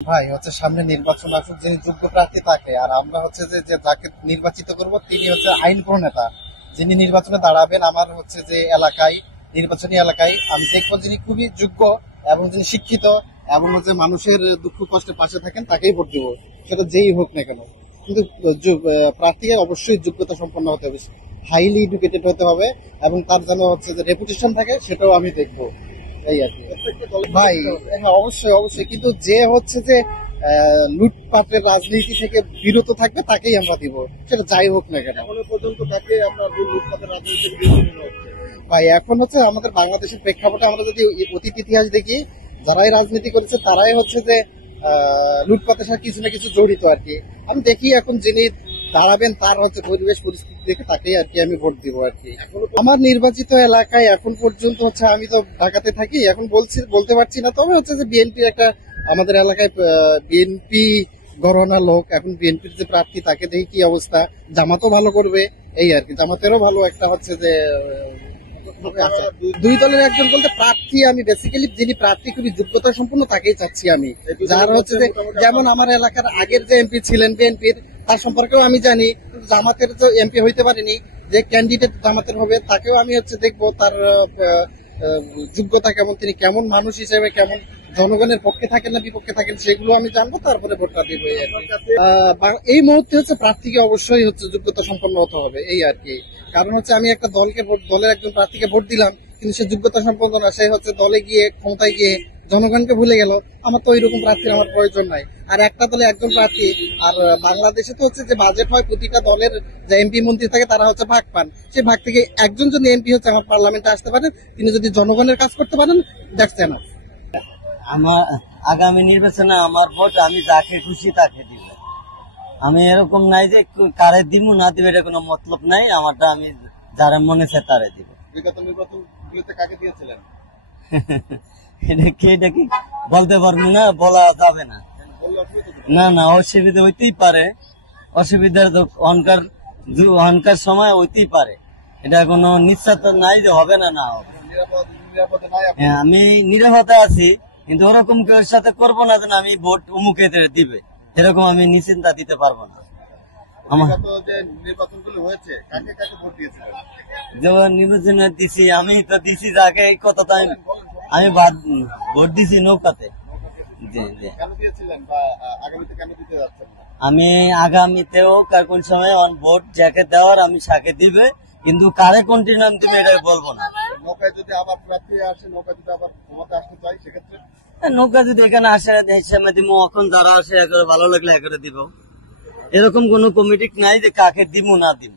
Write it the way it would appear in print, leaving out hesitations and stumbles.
ভাই হচ্ছে সামনে নির্বাচন আসুক, যিনি যোগ্য প্রার্থী তাকে, আর আমরা হচ্ছে যে যাকে নির্বাচিত করব তিনি হচ্ছে আইন প্রণেতা, যিনি নির্বাচনে দাঁড়াবেন আমার হচ্ছে যে এলাকায়, নির্বাচনী এলাকায় আমি দেখবো যিনি খুবই যোগ্য এবং যিনি শিক্ষিত এবং হচ্ছে মানুষের দুঃখ কষ্টে পাশে থাকেন তাকেই ভোট দিব, সেটা যেই হোক না কেন। কিন্তু প্রার্থী অবশ্যই যোগ্যতা সম্পন্ন হতে হবে, হাইলি এডুকেটেড হতে হবে এবং তার যেন হচ্ছে যে রেপুটেশন থাকে সেটাও আমি দেখবো, এই আর কি। ভাই হ্যাঁ, অবশ্যই অবশ্যই, কিন্তু যে হচ্ছে যে লুটপাটের রাজনীতি থেকে বিরত থাকবে তাকেই আমরা দিব, সেটা যাই হোক না কেন। এখনো পর্যন্ত তাকে আপনার লুটপাতের রাজনীতি থেকে বিরত নেওয়া হচ্ছে। ভাই এখন হচ্ছে আমাদের বাংলাদেশের প্রেক্ষাপটে আমরা যদি অতীত ইতিহাস দেখি, যারাই রাজনীতি করেছে তারাই হচ্ছে যে লুটপাতের সাথে কিছু না কিছু জড়িত আর কি। আমি দেখি এখন যিনি দাঁড়াবেন তার হচ্ছে পরিবেশ পরিস্থিতি দেখে তাকেই আর কি আমি ভোট দিব আর কি। আমার নির্বাচিত এলাকায় এখন পর্যন্ত হচ্ছে, আমি তো ঢাকাতে থাকি, এখন বলতে পারছি না, তবে হচ্ছে যে বিএনপির একটা, আমাদের এলাকায় বিএনপি গণনা লোক, এখন বিএনপির যে প্রার্থী তাকে দেখি কি অবস্থা, জামাতও ভালো করবে এই আর কি, জামাতেরও ভালো একটা হচ্ছে যে দুই দলের একজন বলতে প্রার্থী, আমি বেসিক্যালি যিনি প্রার্থী খুবই যোগ্যতা সম্পন্ন তাকেই চাচ্ছি আমি, যার হচ্ছে যে যেমন আমার এলাকার আগের যে এমপি ছিলেন বিএনপির, তার সম্পর্কেও আমি জানি, জামাতের যে এমপি হইতে পারেনি, যে ক্যান্ডিডেট জামাতের হবে তাকেও আমি হচ্ছে দেখবো তার যোগ্যতা কেমন, তিনি কেমন মানুষ হিসেবে, কেমন জনগণের পক্ষে থাকেন না বিপক্ষে থাকেন সেগুলো আমি জানবো, তারপরে ভোটটা দিব। এই মুহূর্তে হচ্ছে প্রার্থীকে অবশ্যই হচ্ছে যোগ্যতা সম্পন্ন হতে হবে এই আর কি। কারণ হচ্ছে আমি একটা দলের একজন প্রার্থীকে ভোট দিলাম, কিন্তু সে যোগ্যতা সম্পন্ন না, সে হচ্ছে দলে গিয়ে ক্ষমতায় গিয়ে জনগণকে ভুলে গেল, আমার তো ওইরকম প্রার্থীর আমার প্রয়োজন নাই। আর একটা দলে একজন প্রার্থী, আর বাংলাদেশে তো হচ্ছে যে বাজেট হয়, প্রতিটা দলের যে এমপি মন্ত্রী থাকে তারা হচ্ছে ভাগ পান, সেই ভাগ থেকে একজন যদি এমপি হচ্ছে আমার পার্লামেন্টে আসতে পারেন, তিনি যদি জনগণের কাজ করতে পারেন, দ্যাটস এনাফ। আমার আগামী নির্বাচনে আমার ভোট আমি যাকে খুশি তাকে দিব। আমি এরকম নাই যে কারে দিব না দিব, এটা কোনো মতলব নাই। আমারটা আমি যারা মনে চায় তারে দিব। বিগত নির্বাচনগুলোতে কাকে দিয়েছিলেন? এটা কি বলতে পারবো না, বলা যাবে না। না না, অসুবিধা হইতেই পারে, অসুবিধার অনকার সময় হইতেই পারে, এটা কোনো নিশ্চিত নাই যে হবে না না হবে। হ্যাঁ, আমি নিরাপদে আছি, কিন্তু ওরকম কেউ সাথে করবো না যেন আমি ভোট উমুকে দিবে, এরকম আমি নিশ্চিন্তা দিতে পারবো না। আমার যে নির্বাচনগুলো হয়েছে কাকে কাকে ভোট দিয়েছিলেন? যেমন নির্বাচনে দিছি, আমি তো দিছি যাকে, এই কথা আমি ভোট দিছি নৌকাতে। কেন দিয়েছিলেন বা আগামীতে কেন দিতে যাচ্ছেন? আমি আগামীতেও কোন সময় ভোট যাকে দেওয়ার আমি সাকে দিবে, কিন্তু কারে কোনটি নাম দিবে এটা বলবো না। নৌকায় যদি আবার প্রার্থী আসে, নৌকায় যদি আবার ক্ষমতা আসতে চাই, সেক্ষেত্রে নৌকা যদি এখানে আসে হিসাবে দিব, এখন যারা আসে একবারে ভালো লাগলে একবারে দিব, এরকম কোন কমিটি নাই যে কাকে দিব না দিব।